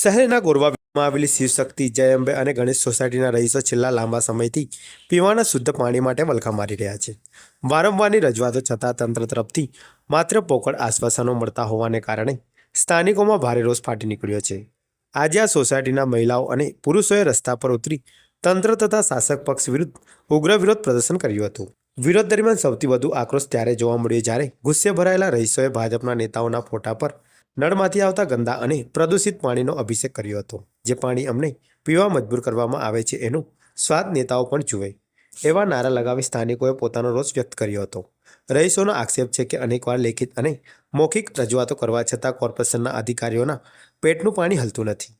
શહેરના ગોરવામાં આવેલી શિવશક્તિ, જય અંબે અને ગણેશ સોસાયટીના રહીશો છેલ્લા લાંબા સમયથી પીવાના શુદ્ધ પાણી માટે વલખા મારી રહ્યા છે. વારંવારની રજૂઆતો છતાં તંત્ર તરફથી માત્ર પોકળ આશ્વાસનો મળતા હોવાને કારણે સ્થાનિકોમાં ભારે રોષ ફાટી નીકળ્યો છે. આજે આ સોસાયટીના મહિલાઓ અને પુરુષોએ રસ્તા પર ઉતરી તંત્ર તથા શાસક પક્ષ વિરુદ્ધ ઉગ્ર વિરોધ પ્રદર્શન કર્યું હતું. વિરોધ દરમિયાન સૌથી વધુ આક્રોશ ત્યારે જોવા મળ્યો જ્યારે ગુસ્સે ભરાયેલા રહીશોએ ભાજપના નેતાઓના ફોટા પર નળમાંથી આવતા ગંદા અને પ્રદૂષિત પાણીનો અભિષેક કર્યો હતો. જે પાણી અમને પીવા મજબૂર કરવામાં આવે છે એનો સ્વાદ નેતાઓ પણ જુએ, એવા નારા લગાવી સ્થાનિકોએ પોતાનો રોષ વ્યક્ત કર્યો હતો. રહીશોનો આક્ષેપ છે કે અનેકવાર લેખિત અને મૌખિક રજૂઆતો કરવા છતાં કોર્પોરેશનના અધિકારીઓના પેટનું પાણી હલતું નથી.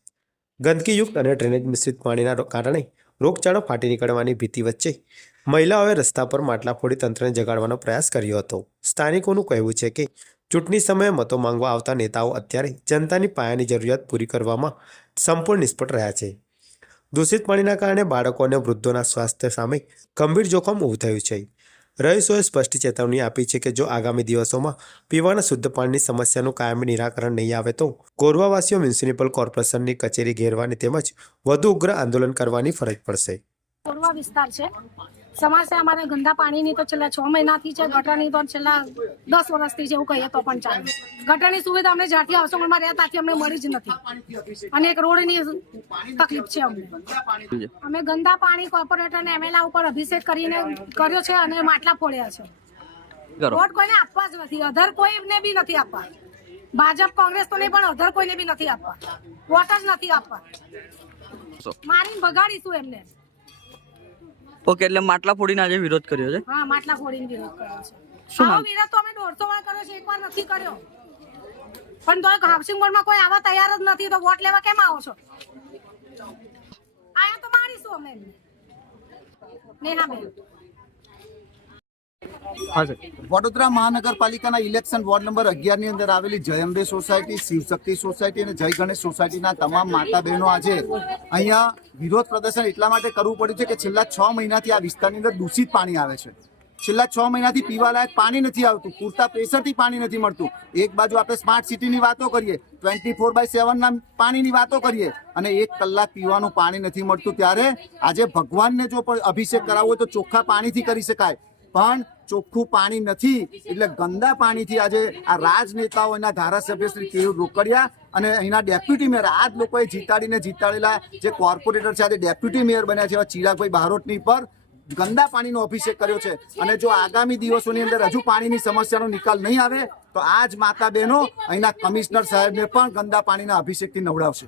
ગંદકીયુક્ત અને ડ્રેનેજ મિશ્રિત પાણીના કારણે રોગચાળો ફાટી નીકળવાની ભીતિ વચ્ચે મહિલાઓએ રસ્તા પર માટલા ફોડી તંત્રને જગાડવાનો પ્રયાસ કર્યો હતો. સ્થાનિકોનું કહેવું છે કે ચૂંટણી સમયે મતો માંગવા આવતા નેતાઓ અત્યારે જનતાની પાયાની જરૂરિયાત પૂરી કરવામાં સંપૂર્ણ નિષ્ફળ રહ્યા છે. દૂષિત પાણીના કારણે બાળકો અને વૃદ્ધોના સ્વાસ્થ્ય સામે ગંભીર જોખમ ઊભું થયું છે. રહીશોએ સ્પષ્ટ ચેતવણી આપી છે કે જો આગામી દિવસોમાં પીવાના શુદ્ધ પાણીની સમસ્યાનું કાયમી નિરાકરણ નહીં આવે તો ગોરવાવાસીઓ મ્યુનિસિપલ કોર્પોરેશનની કચેરી ઘેરવાની તેમજ વધુ ઉગ્ર આંદોલન કરવાની ફરજ પડશે. ગોરવા વિસ્તાર છે. સમસ્યા અમારે ગંદા પાણીની તો છેલ્લા 6 મહિનાથી છે, ગટરની તો છેલ્લા 10 વર્ષથી છે એવું કહીએ તો પણ ચાલે. ગટરની સુવિધા અમને જ્યારથી આવસોમાં રહ્યા ત્યાંથી અમને મળી જ નથી અને એક રોડની તકલીફ છે અમને. અમે ગંદા પાણી કોર્પોરેટર ને એમએલએ ઉપર અભિષેક કરીને કર્યો છે અને માટલા ફોડ્યા છે. વોટ કોઈને આપવા જ નથી, અધર કોઈને બી નથી આપવા. ભાજપ કોંગ્રેસ તો નહીં પણ અધર કોઈને બી નથી આપવા, વોટ જ નથી આપવા. મારીને ભગાડીશું એમને. ઓકે, એટલે માટલા ફોડીને આજે વિરોધ કર્યો છે. હા, માટલા ફોડીને વિરોધ કર્યો છે. આવો વિરોધ તો અમે 150 વાર કર્યો છે, એકવાર નથી કર્યો. પણ તો હાઉસિંગ બોર્ડમાં કોઈ આવા તૈયાર જ નથી, તો વોટ લેવા કેમ આવો છો? આયા તો મારીશું અમે. નેહાબેન. વડોદરા મહાનગરપાલિકાના ઇલેક્શન વોર્ડ નંબર 11 ની અંદર આવેલી જય અંબે સોસાયટી, શિવશક્તિ સોસાયટી અને જય ગણેશ સોસાયટીના તમામ માતા બહેનો આજે અહીંયા વિરોધ પ્રદર્શન એટલા માટે કરવું પડ્યું છે કે છેલ્લા 6 મહિનાથી આ વિસ્તારની અંદર દૂષિત પાણી આવે છે. છેલ્લા 6 મહિનાથી પીવાલાયક પાણી નથી આવતું, પૂરતા પ્રેશરથી પાણી નથી મળતું. એક બાજુ આપણે સ્માર્ટ સિટીની વાતો કરીએ, 24/7 ના પાણીની વાતો કરીએ અને 1 કલાક પીવાનું પાણી નથી મળતું. ત્યારે આજે ભગવાનને જો અભિષેક કરાવવો હોય તો ચોખ્ખા પાણીથી કરી શકાય, પણ ચોખ્ખું પાણી નથી એટલે ગંદા પાણીથી આજે આ રાજનેતાઓ, એના ધારાસભ્ય શ્રી કેયુર રોકડિયા અને અહીંના ડેપ્યુટી મેયર, આ જ લોકોએ જીતાડેલા જે કોર્પોરેટર છે આજે ડેપ્યુટી મેયર બન્યા છે એવા ચિરાગભાઈ બારોટની પર ગંદા પાણીનો અભિષેક કર્યો છે. અને જો આગામી દિવસોની અંદર હજુ પાણીની સમસ્યાનો નિકાલ નહીં આવે તો આ જ માતા બહેનો અહીંના કમિશનર સાહેબને પણ ગંદા પાણીના અભિષેકથી નવડાવશે.